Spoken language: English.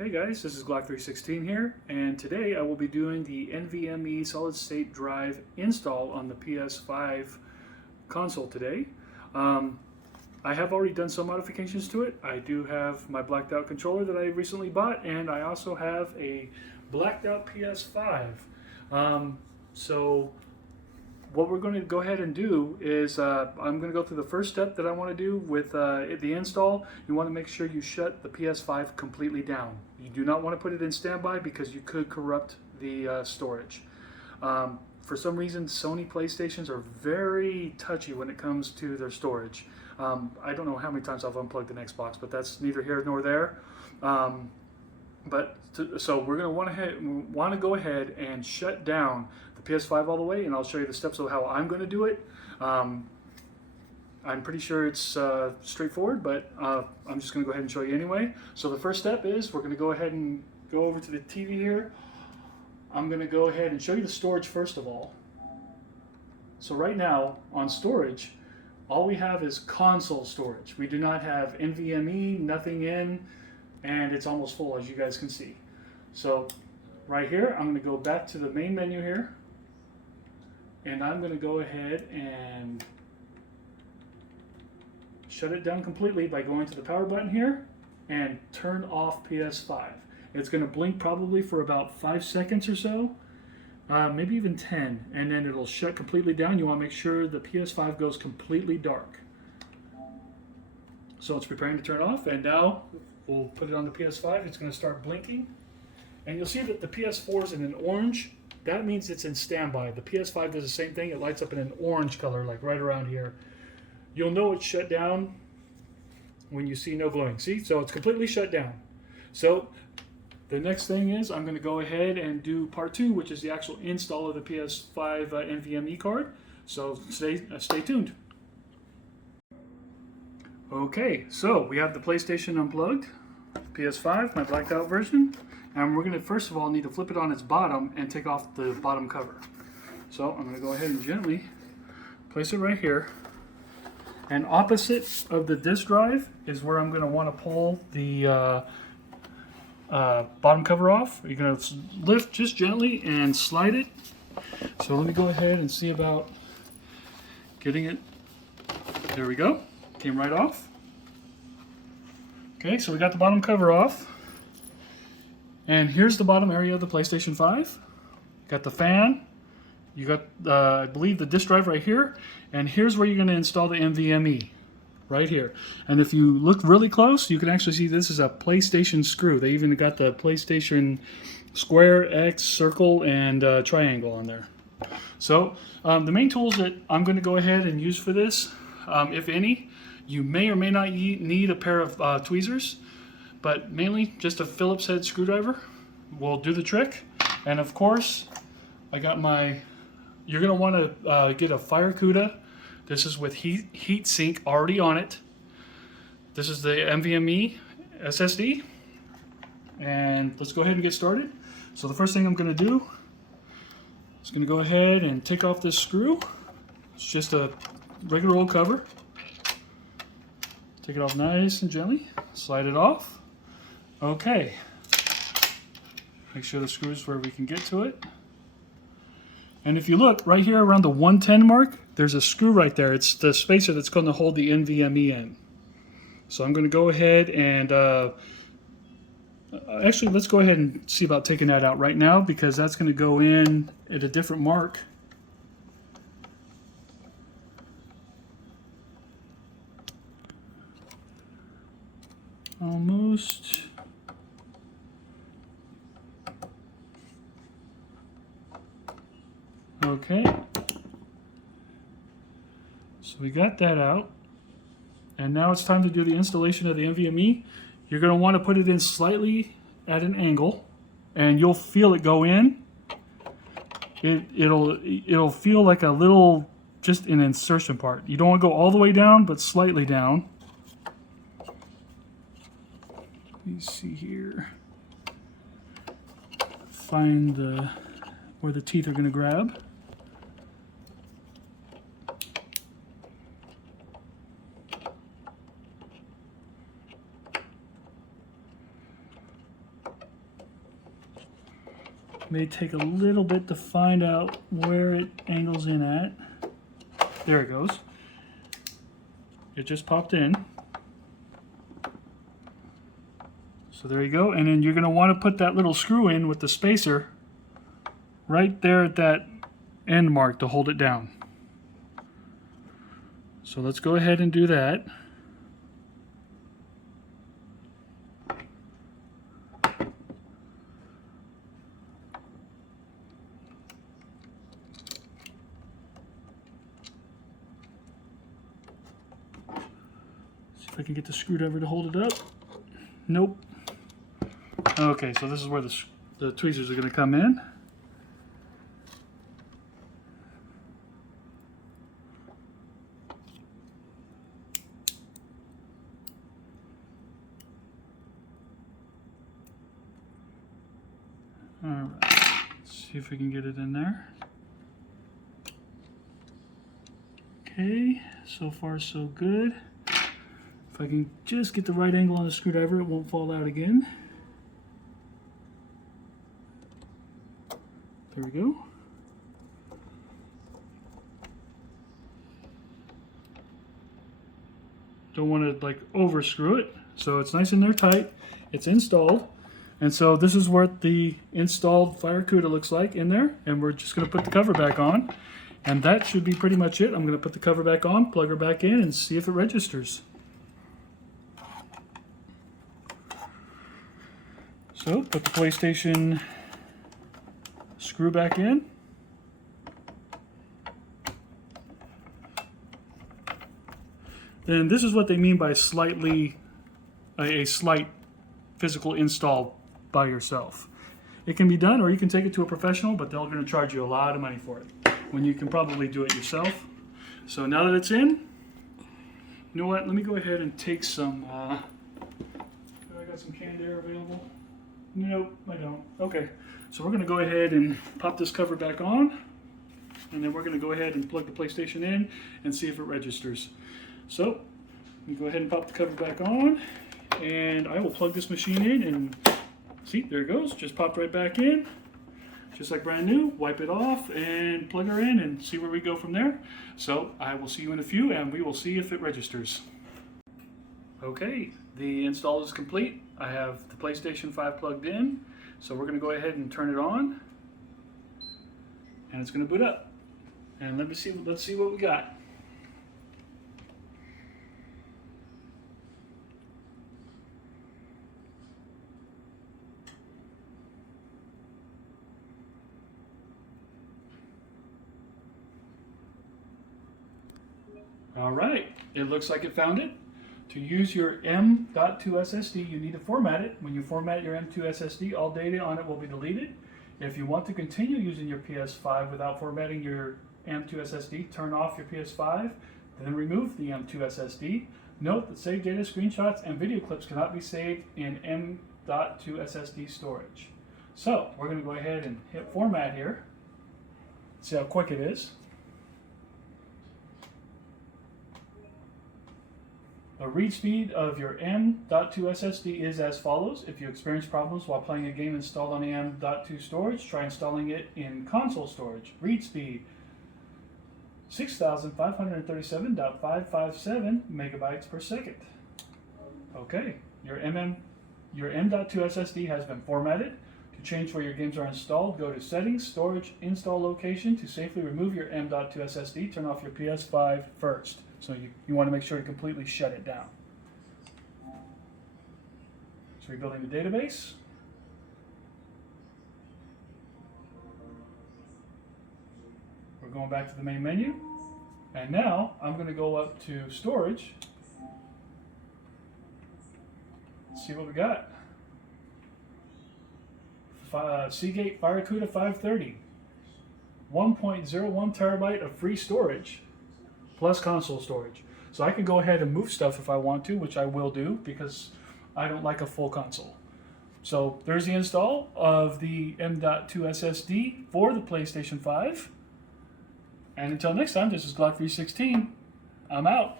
Hey guys, this is Glock316 here, and today I will be doing the NVMe solid state drive install on the PS5 console today. I have already done some modifications to it. I do have my blacked out controller that I recently bought, and I also have a blacked out PS5. So what we're going to go ahead and do is I'm going to go through the first step that I want to do with the install. You want to make sure you shut the PS5 completely down. You do not want to put it in standby because you could corrupt the storage. For some reason, Sony PlayStations are very touchy when it comes to their storage. I don't know how many times I've unplugged an Xbox, but that's neither here nor there. So we're going to want to go ahead and shut down the PS5 all the way, and I'll show you the steps of how I'm going to do it. I'm pretty sure it's straightforward, but I'm just going to go ahead and show you anyway. So the first step is we're going to go ahead and go over to the TV here. I'm going to go ahead and show you the storage first of all. So right now on storage, all we have is console storage. We do not have NVMe, nothing in, and it's almost full, as you guys can see. So right here, I'm going to go back to the main menu here, and I'm going to go ahead and shut it down completely by going to the power button here and turn off PS5. It's going to blink probably for about 5 seconds or so, maybe even 10, and then it'll shut completely down. You want to make sure the PS5 goes completely dark. So it's preparing to turn off, and now we'll put it on the PS5. It's going to start blinking, and you'll see that the PS4 is in an orange. That means it's in standby. The PS5 does the same thing. It lights up in an orange color, like right around here. You'll know it's shut down when you see no glowing. See? So it's completely shut down. So the next thing is I'm going to go ahead and do part 2, which is the actual install of the PS5 NVMe card. So stay tuned. Okay, so we have the PlayStation unplugged, PS5, my blacked out version, and we're going to first of all need to flip it on its bottom and take off the bottom cover. So I'm going to go ahead and gently place it right here. And opposite of the disk drive is where I'm going to want to pull the bottom cover off. You're going to lift just gently and slide it. So let me go ahead and see about getting it. There we go. Came right off. Okay, so we got the bottom cover off. And here's the bottom area of the PlayStation 5. Got the fan. You got, I believe, the disk drive right here. And here's where you're going to install the NVMe. Right here. And if you look really close, you can actually see this is a PlayStation screw. They even got the PlayStation square, X, circle, and triangle on there. So the main tools that I'm going to go ahead and use for this, if any, you may or may not need a pair of tweezers, but mainly just a Phillips head screwdriver will do the trick. And of course, I got my, you're going to want to get a FireCuda. This is with heat sink already on it. This is the NVMe SSD. And let's go ahead and get started. So the first thing I'm going to do is going to go ahead and take off this screw. It's just a regular old cover. Take it off nice and gently. Slide it off. Okay. Make sure the screw is where we can get to it. And if you look right here around the 110 mark, there's a screw right there. It's the spacer that's going to hold the NVMe in. So I'm going to go ahead and actually let's go ahead and see about taking that out right now, because that's going to go in at a different mark. Almost. Okay. So we got that out. And now it's time to do the installation of the NVMe. You're going to want to put it in slightly at an angle, and you'll feel it go in. It'll feel like a little, just an insertion part. You don't want to go all the way down, but slightly down. Let me see here. Find where the teeth are going to grab. May take a little bit to find out where it angles in at. There it goes. It just popped in. So there you go. And then you're going to want to put that little screw in with the spacer right there at that end mark to hold it down. So let's go ahead and do that. See if I can get the screwdriver to hold it up. Nope. Okay, so this is where the tweezers are going to come in. Alright, let's see if we can get it in there. Okay, so far so good. If I can just get the right angle on the screwdriver, it won't fall out again. There we go. Don't want to like over screw it, so it's nice and there tight. It's installed. And so this is what the installed FireCuda looks like in there, and we're just going to put the cover back on, and that should be pretty much it. I'm going to put the cover back on, plug her back in, and see if it registers. So put the PlayStation screw back in. Then this is what they mean by a slight physical install by yourself. It can be done, or you can take it to a professional, but they're going to charge you a lot of money for it when you can probably do it yourself. So now that it's in, you know what? Let me go ahead and take some. I got some canned air available. Nope, I don't. Okay, so we're going to go ahead and pop this cover back on, and then we're going to go ahead and plug the PlayStation in and see if it registers. So let me go ahead and pop the cover back on, and I will plug this machine in, and see, there it goes, just popped right back in, just like brand new. Wipe it off and plug her in and see where we go from there. So I will see you in a few, and we will see if it registers. Okay, the install is complete. I have the PlayStation 5 plugged in, so we're going to go ahead and turn it on, and it's going to boot up. And let's see what we got. All right, it looks like it found it. To use your M.2 SSD, you need to format it. When you format your M.2 SSD, all data on it will be deleted. If you want to continue using your PS5 without formatting your M.2 SSD, turn off your PS5, then remove the M.2 SSD. Note that saved data, screenshots, and video clips cannot be saved in M.2 SSD storage. So we're going to go ahead and hit format here. See how quick it is. The read speed of your M.2 SSD is as follows. If you experience problems while playing a game installed on the M.2 storage, try installing it in console storage. Read speed 6,537.557 megabytes per second. Okay, your M.2 SSD has been formatted. To change where your games are installed, go to Settings, Storage, Install Location. To safely remove your M.2 SSD, turn off your PS5 first. So you want to make sure to completely shut it down. So rebuilding the database. We're going back to the main menu. And now I'm going to go up to storage. Let's see what we got. Seagate FireCuda 530. 1.01 terabyte of free storage, plus console storage. So I can go ahead and move stuff if I want to, which I will do because I don't like a full console. So there's the install of the M.2 SSD for the PlayStation 5. And until next time, this is Glock316. I'm out.